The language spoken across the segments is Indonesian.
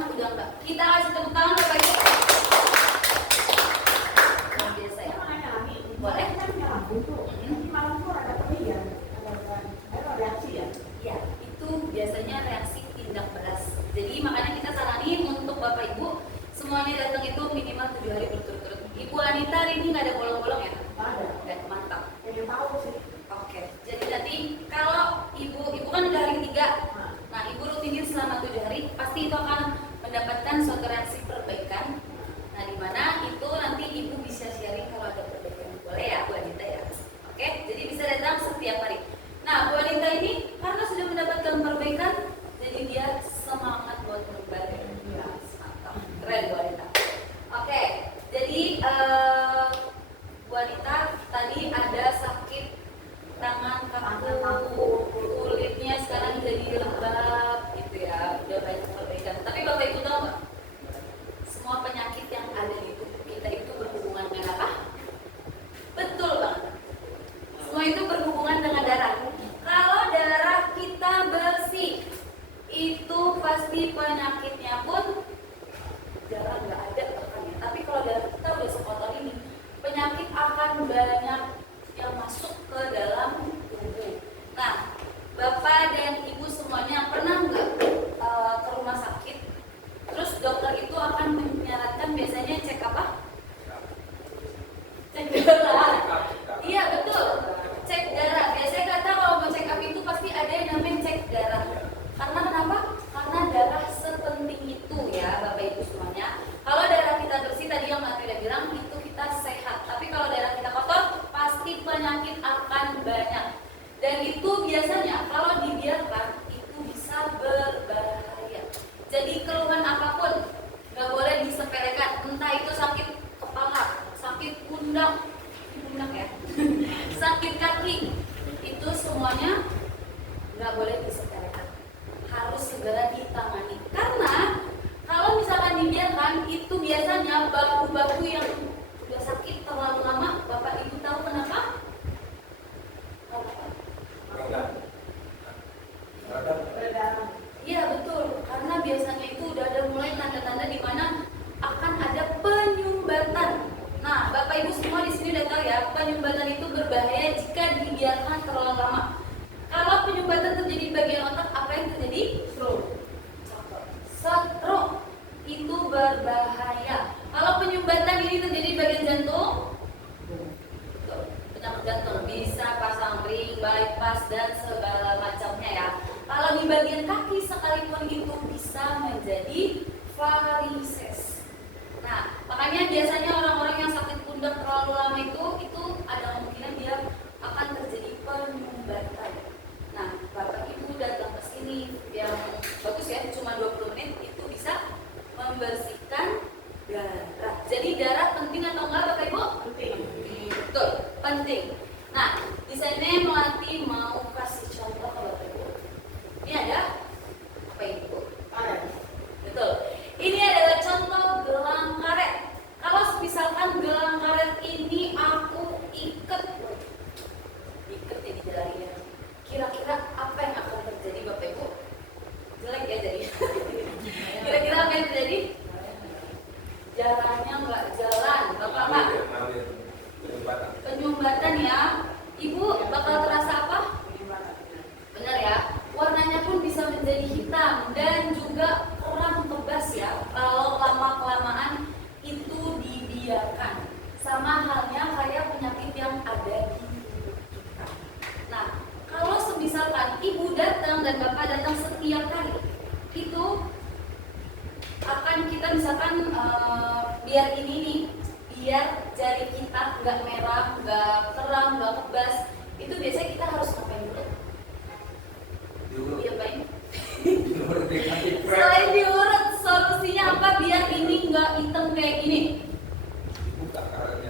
sekarang udah enggak. Kita kasih tepuk tangan Bapak Ibu. Luar biasa ya. Boleh? Ada reaksi ya? Ya, itu biasanya reaksi tindak balas. Jadi makanya kita saranin untuk Bapak Ibu semuanya datang itu minimal 7 hari berturut-turut. Ibu Anita hari ini nggak ada bolong-bolong ya? Ada. Oke, mantap. Pengen tahu sih. Oke, jadi nanti kalau ibu kan udah hari ketiga, nah ibu rutinin selama 7 hari, pasti itu akan mendapatkan suatu reaksi perbaikan. Nah, di mana itu nanti ibu bisa sharing kalau ada perbaikan. Boleh ya, Bu Anita ya? Oke, jadi bisa datang setiap hari. Nah, Bu Anita ini karena sudah mendapatkan perbaikan, jadi dia semangat buat kembali. Ya, mantap. Keren Bu Anita. Oke, jadi Bu Anita tadi ada sakit tangan kaku, kulitnya sekarang jadi lembab gitu ya, udah banyak perbaikan. Tapi Bapak Ibu tahu nggak? Semua penyakit yang ada di tubuh kita itu berhubungan dengan apa? Betul banget. Semua itu berhubungan dengan darah. Kalau darah kita bersih, itu pasti penyakitnya pun jarang nggak ada bahkan. Tapi kalau darah kita udah sekotor ini, penyakit akan banyak yang masuk ke dalam tubuh. Nah, Bapak dan Ibu semuanya pernah nggak ke rumah sakit? Terus dokter itu akan menyarankan biasanya cek apa? Cek darah. Iya betul, cek darah. Biasanya kata kalau mau check up itu pasti ada yang namanya cek darah. Karena kenapa? Karena darah sepenting itu ya Bapak Ibu semuanya. Kalau darah kita bersih tadi yang Mbak udah bilang itu kita sehat. Tapi kalau darah kita kotor pasti penyakit akan banyak. Dan itu biasanya kalau dibiarkan itu bisa berbahaya. Jadi keluhan apapun nggak boleh disepelekan. Entah itu sakit kepala, sakit pundak ya, sakit kaki, itu semuanya nggak boleh disepelekan. Harus segera ditangani. Karena kalau misalkan dibiarkan itu biasanya baku-baku yang udah sakit terlalu lama. Bapak Ibu tahu kenapa? Iya betul, karena biasanya itu udah ada mulai tanda-tanda di mana akan ada penyumbatan. Nah, Bapak Ibu semua di sini udah tahu ya, penyumbatan itu berbahaya jika dibiarkan terlalu lama. Kalau penyumbatan terjadi di bagian otak, apa yang terjadi? Stroke itu berbahaya. Kalau penyumbatan ini terjadi di bagian jantung, penyakit jantung bisa pasang ring, bypass dan segala macamnya ya. Kalau di bagian kaki sekalipun itu bisa menjadi varises. Nah, makanya biasanya orang-orang yang sakit pundak terlalu lama itu ada kemungkinan dia akan terjadi penyumbatan. Nah, Bapak Ibu datang ke sini yang bagus ya, cuma 20 menit itu bisa membersihkan darah. Jadi darah penting atau enggak Bapak Ibu? Penting. Betul, penting. Nah, di sini Melati mau kasih contoh ke Bapak Ibu. Ini ada apa Ibu? Betul. Ini adalah contoh gelang karet. Kalau misalkan gelang karet ini aku ikat ini jarinya, kira-kira apa yang akan terjadi Bapak Ibu? Jelek ya jadi. Kira-kira apa yang terjadi? Jalannya nggak jalan, Bapak Pak. Penyumbatan ya. Ibu bakal terasa apa? Benar ya. Warnanya pun bisa menjadi hitam dan juga kurang tebas ya kalau lama-kelamaan itu dibiarkan. Sama halnya kayak penyakit yang ada di tubuh kita. Nah, kalau misalkan ibu datang dan bapak datang setiap hari, itu akan kita misalkan biar ini nih, biar jari kita nggak merah, nggak terang, nggak kebas, itu biasanya kita harus ngapain dulu? Diapain? Selain diurut, solusinya apa biar ini nggak hitam kayak gini?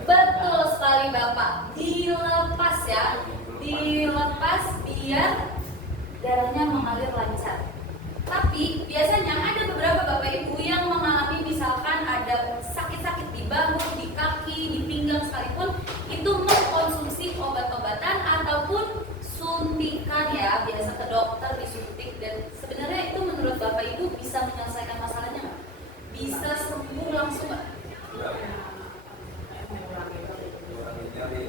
Betul sekali Bapak, dilepas ya, dilepas biar darahnya mengalir lancar. Tapi biasanya ada beberapa Bapak Ibu yang mengalami misalkan ada sakit-sakit di bahu, di kaki, di pinggang sekalipun, itu mengkonsumsi obat-obatan ataupun bisa sembuh langsung nggak?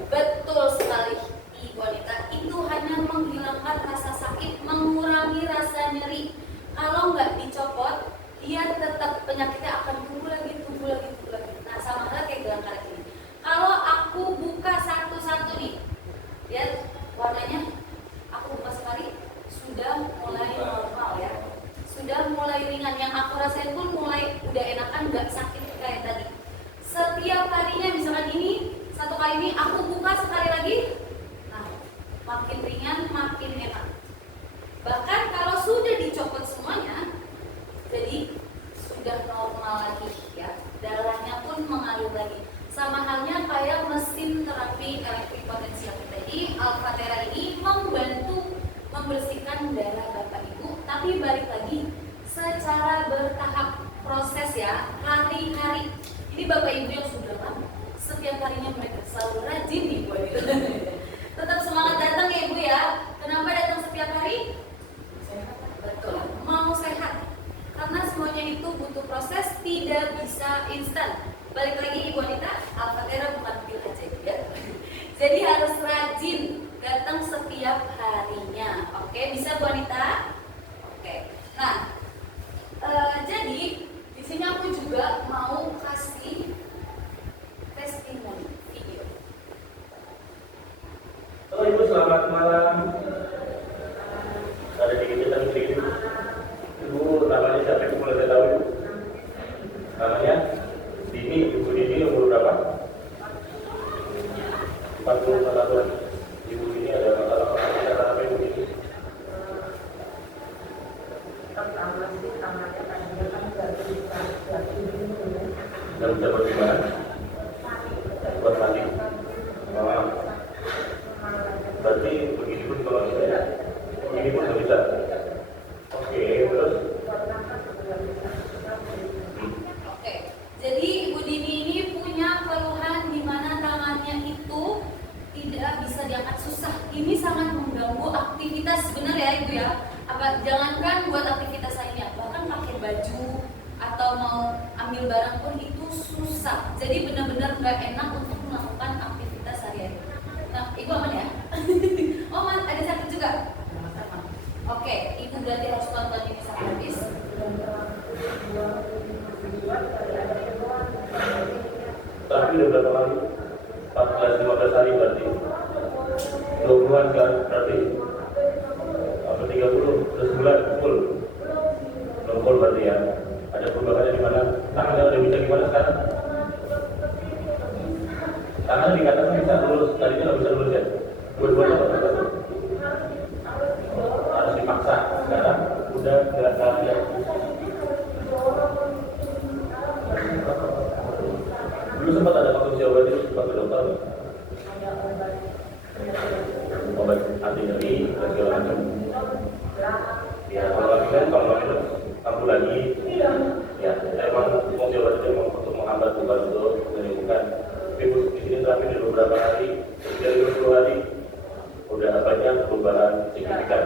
Betul sekali Ibu Anita, itu hanya menghilangkan rasa sakit, mengurangi rasa nyeri. Kalau nggak dicopot, dia tetap penyakitnya akan tumbuh lagi. Nah, sama halnya kayak gelang karet ini. Kalau aku buka satu-satu nih, lihat warnanya, aku buka sekali, sudah mulai normal ya, sudah mulai ringan. Yang aku rasain pun mulai udah enakan, nggak sakit kayak tadi. Setiap harinya misalkan ini, satu kali ini aku buka sekali lagi, nah makin ringan, makin enak. Bahkan kalau sudah dicopot semuanya, jadi sudah normal lagi ya, darahnya pun mengalir lagi. Sama halnya kayak mesin terapi elektrik potensial tadi, Alphatera ini membantu membersihkan darah Bapak Ibu, tapi balik lagi secara bertahap proses ya, hari-hari. Ini Bapak Ibu yang sudah lama, setiap harinya mereka selalu rajin nih buat itu. Tetap semangat datang ya Ibu ya. Kenapa datang setiap hari? Betul, mau sehat. Karena semuanya itu butuh proses, tidak bisa instan. Balik lagi Ibu Anita, Alphatera bukan pil aja ya. Jadi harus rajin datang setiap harinya. Oke, bisa Bu Anita? Oke. Nah, jadi di sini aku juga mau kasih testimoni video. Halo Ibu, selamat malam. Ada sedikit. Ibu namanya siapa? Ibu boleh saya tahu? Namanya Dini. Ibu Dini umur berapa? 41 tahun. Ibu ini ada masalah apa Ibu Dini? Pertama sih, namanya kan dia kan jatuh Dan bisa bagaimana? Buat mati. Oh, berarti begini pun kalau saya begini pun nggak bisa. Oke, terus? Oke, jadi Ibu Dini ini punya keluhan di mana tangannya itu tidak bisa diangkat, susah. Ini sangat mengganggu aktivitas, benar ya Ibu ya? Jangankan buat aktivitas lainnya, bahkan pakai baju atau mau ambil barang pun itu susah. Jadi benar-benar nggak enak untuk melakukan aktivitas sehari-hari. Nah, Ibu aman ya? Oh, Mas, ada sakit juga? Oke, Ibu berarti harus tonton ini sampai habis. Tapi udah berapa lama? 14-15 hari berarti 20-an kan berarti apa 30 udah sebulan full berarti ya. Ada perubahannya di mana? Tangannya udah bisa gimana sekarang? Tangannya dikatakan bisa lurus, tadinya nggak bisa lurus ya. Dua-duanya apa? Harus dipaksa. Sekarang udah gerakan ya. Dulu sempat ada konsumsi obat itu sempat ke dokter nggak? Obat anti nyeri dan segala macam. Ya kalau lagi kambuh lagi. Ya emang konsumsi obat itu emang untuk menghambat bukan untuk menyembuhkan. Ibu di sini terapi di beberapa hari, dari 20 hari udah banyak perubahan signifikan.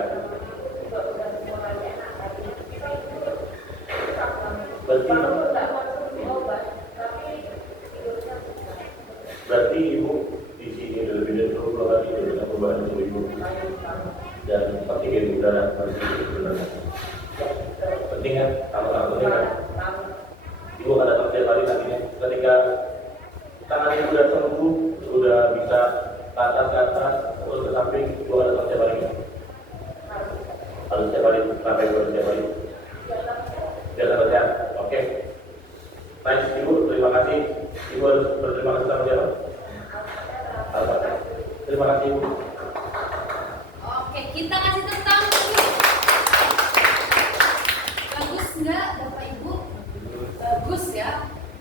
Berarti ibu di sini udah lebih dari 20 hari dengan perubahan tubuh ibu dan pasti kayak udara harus sebenarnya. Penting kan? Kalau kan ibu akan datang setiap hari nantinya. Ketika tangan ibu sudah sembuh, sudah bisa ke atas, terus ke samping, ibu akan datang setiap hari. Harus setiap hari, sampai setiap hari. Biar tambah sehat. Oke. Nice, Ibu. Terima kasih. Ibu harus berterima kasih sama siapa? Alhamdulillah. Terima kasih, Ibu. Oke, kita kasih tepuk tangan dulu. Bagus nggak, Bapak Ibu? Bagus ya.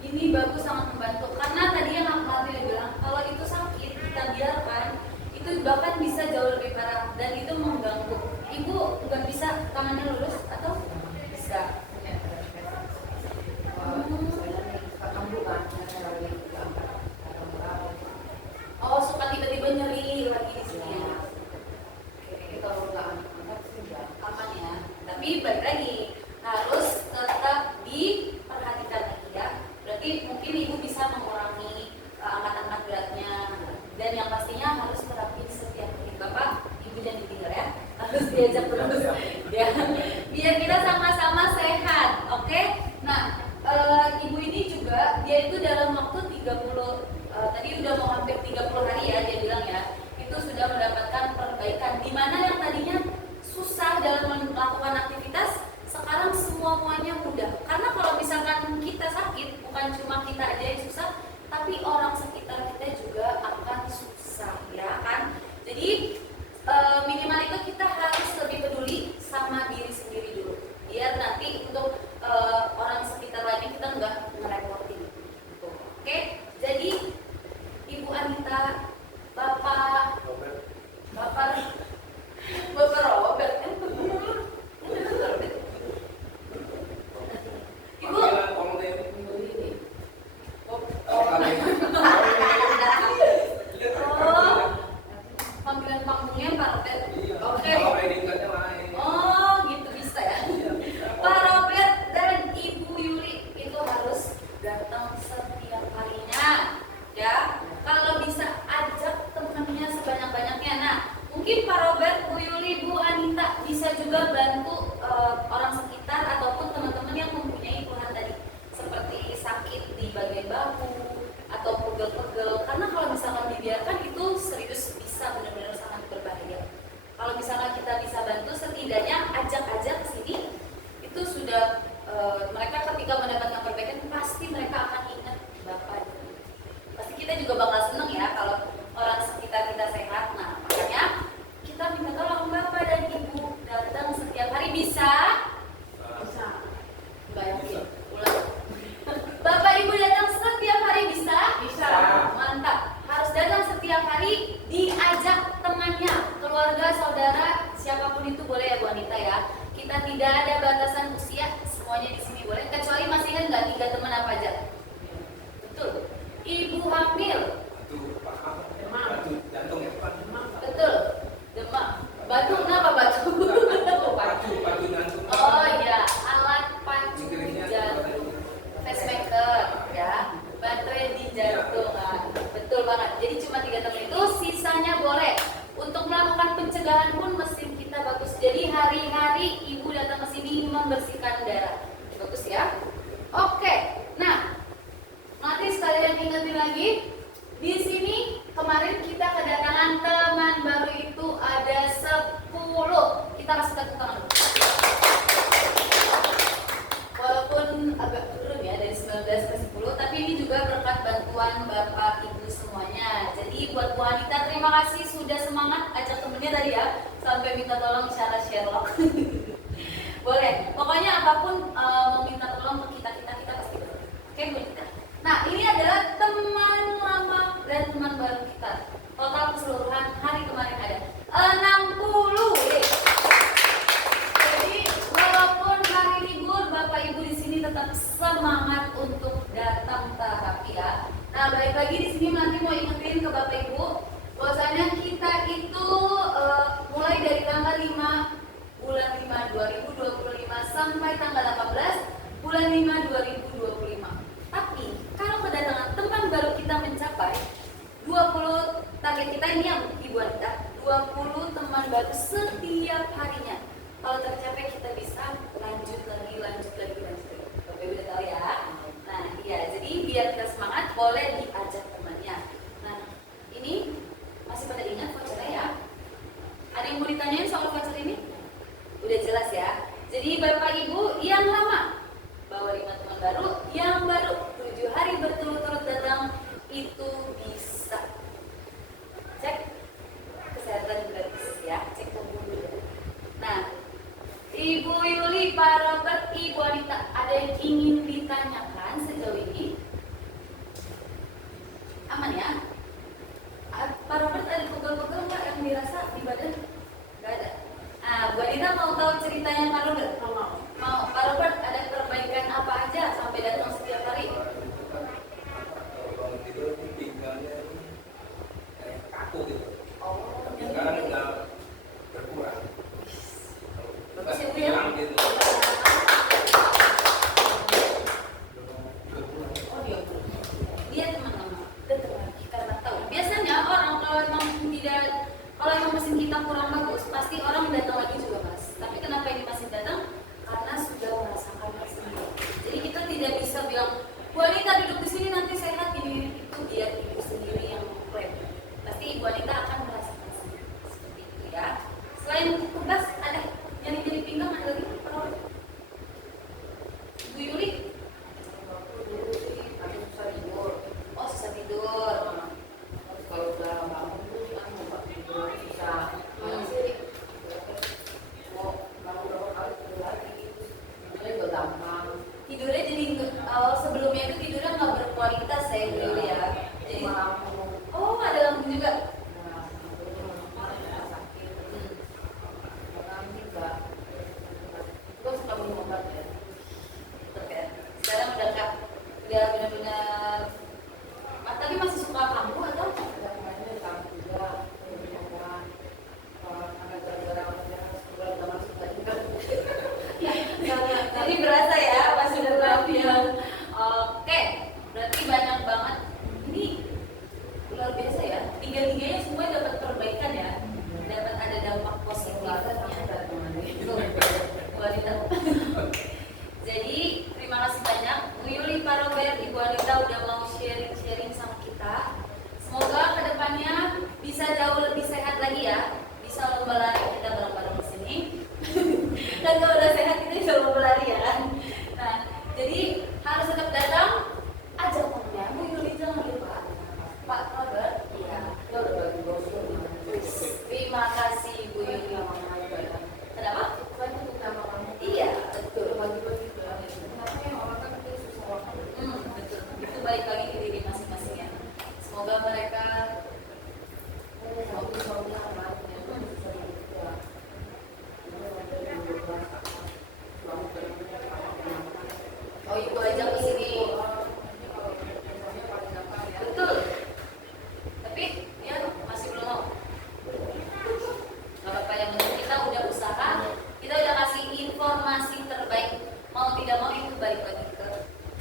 Ini bagus, sangat membantu. Karena tadi yang aku bilang, kalau itu sakit kita biarkan, itu bahkan bisa jauh lebih parah dan itu mengganggu. Ibu nggak bisa tangannya lurus atau bisa? Oh, suka tiba-tiba nyeri lagi di sini. diajak terus ya, biar kita sama-sama sehat, oke? Nah, ibu ini juga dia itu dalam waktu 30 tadi udah mau hampir 30 hari ya dia bilang ya, itu sudah mendapatkan perbaikan di mana yang tadinya susah dalam melakukan aktivitas sekarang semuanya mudah. Karena kalau misalkan kita sakit, bukan cuma kita aja yang susah, tapi orang sekitar kita juga akan susah, ya kan? Jadi minimal itu kita harus lebih peduli sama diri sendiri dulu, biar nanti untuk orang sekitar lainnya kita nggak ngerepotin. Oke, jadi Ibu Anita, Bapak Robert, Ibu. Panggilan panggungnya Pak Robert. Oke. Oh, gitu bisa ya. Pak Robert dan Ibu Yuli itu harus datang setiap harinya, ya. Kalau bisa ajak temannya sebanyak-banyaknya. Nah, mungkin Pak Robert, Bu Yuli, Bu Anita bisa juga bantu orang sekitar ataupun teman-teman yang mempunyai keluhan tadi, seperti sakit di bagian bahu atau pegel-pegel. Karena kalau misalkan dibiarkan itu serius bisa benar-benar sangat berbahaya. Kalau misalkan kita bisa bantu, setidaknya ajak-ajak ke sini, itu sudah mereka ketika mendapatkan perbaikan pasti mereka akan ingat Bapak. Pasti kita juga bakal seneng ya kalau orang sekitar kita sehat. Nah, makanya kita minta tolong Bapak dan Ibu datang setiap hari, bisa? Bisa. Bayangin, ulang. Bapak Ibu datang setiap hari bisa? Bisa. Mantap. Harus datang setiap hari, diajak temannya, keluarga, saudara, siapapun itu boleh ya Bu Anita ya. Kita tidak ada batasan usia, semuanya di sini boleh. Kecuali masih ingat nggak 3 teman apa aja? Betul. Ibu hamil. Batu jantung ya Pak. Betul. Demam. Batu kenapa batu? Batu jantung. Oh iya, alat pacu jantung. Pacemaker ya. Baterai di jantung. Nah, betul banget. Jadi cuma 3 teman itu, sisanya boleh. Untuk melakukan pencegahan pun mesin kita bagus. Jadi hari-hari Ibu datang ke sini membersihkan darah. Bagus ya. Oke. Nah, nanti sekalian ingetin lagi. Di sini kemarin kita kedatangan teman baru itu ada 10. Kita kasih tepuk tangan. Walaupun agak turun ya dari 19 ke 10, tapi ini juga berkat bantuan Bapak Ibu semuanya. Jadi buat Bu Anita, terima kasih sudah semangat ajak temennya tadi ya, sampai minta tolong cara Sherlock. Boleh, pokoknya apapun mau minta tolong ke kita pasti boleh. Oke Bu Anita. Nah, ini adalah teman lama dan teman baru kita. Total keseluruhan hari kemarin ada 60. Jadi walaupun hari libur, Bapak Ibu di sini tetap semangat untuk datang terapi ya. Nah, balik lagi di sini nanti mau ingetin ke Bapak Ibu, bahwasanya kita itu mulai dari tanggal 5 bulan 5 2025 sampai tanggal 18 bulan 5 2025. Tapi kalau kedatangan teman baru kita mencapai 20, target kita ini yang Ibu Anita, 20 teman baru setiap harinya. Kalau tercapai kita bisa lanjut lagi. Bapak Ibu udah tahu ya. Nah iya, jadi biar kita semangat boleh diajak temannya. Nah ini masih pada ingat vouchernya ya? Ada yang mau ditanyain soal voucher ini? Udah jelas ya. Jadi Bapak Ibu yang lama bawa 5 teman baru, yang baru 7 hari berturut-turut datang itu bisa cek kesehatan gratis ya, cek tubuh dulu. Nah, Ibu Yuli, Pak Robert, Ibu Anita, ada yang ingin ditanyakan sejauh ini? balik lagi ke diri masing-masing ya. Semoga mereka oh ibu ajak ke sini. Betul. Tapi ya masih belum mau. Gak apa-apa, yang penting kita udah usaha, kita udah kasih informasi terbaik. Mau tidak mau itu balik lagi ke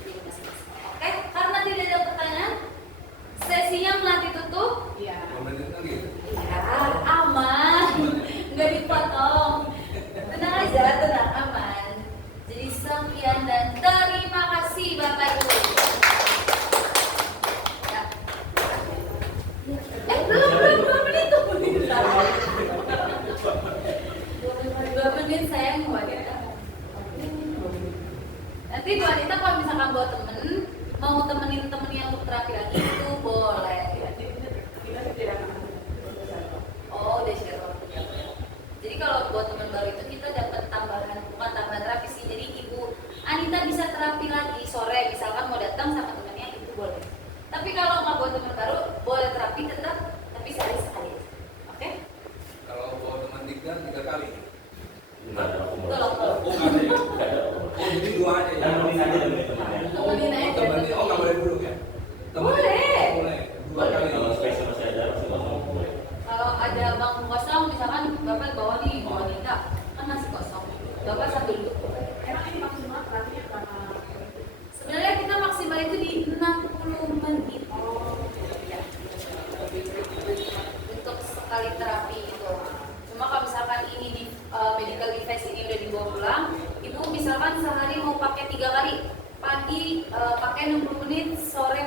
diri masing-masing. Oke, karena tidak ada pertanyaan, sesinya melati tutup. Iya. 2 menit lagi. Ya, aman, nggak dipotong. Tenang aja, tenang, aman. Jadi sekian dan terima kasih Bapak Ibu. Ya. Belum 2 menit tuh. 2 menit sayang wanita. Nanti Bu Anita kalau misalkan buat temen mau temenin temennya untuk terapi lagi itu boleh. Kita tidak akan Oh, udah share waktunya. Jadi kalau buat teman baru itu kita dapat tambahan, bukan tambahan terapi sih. Jadi Ibu Anita bisa terapi lagi sore, misalkan mau datang sama temannya itu boleh. Tapi kalau nggak buat teman baru, boleh terapi tetap, tapi sehari sekali. Oke? Kalau bawa teman 3 kali. Nggak ada aku mau. Tolong. Oh, nggak ada ya? Nggak ada aku mau. Oh, jadi 2 aja ya? Temenin aja dengan temennya. Temenin aja. Temenin. Oh, nggak boleh dulu ya? Boleh. Boleh. 2 kali. Kalau space masih ada, masih kosong boleh. Kalau ada bangku kosong, misalkan Bapak bawa nih, mau Anita, kan masih kosong. Bapak sambil duduk. Emang ini maksimal artinya karena Sebenarnya kita maksimal itu di 60 menit. Ya. Untuk sekali terapi itu. Cuma kalau misalkan ini di medical device ini udah dibawa pulang, Ibu misalkan sehari mau pakai 3 kali, pagi pakai 60 menit, sore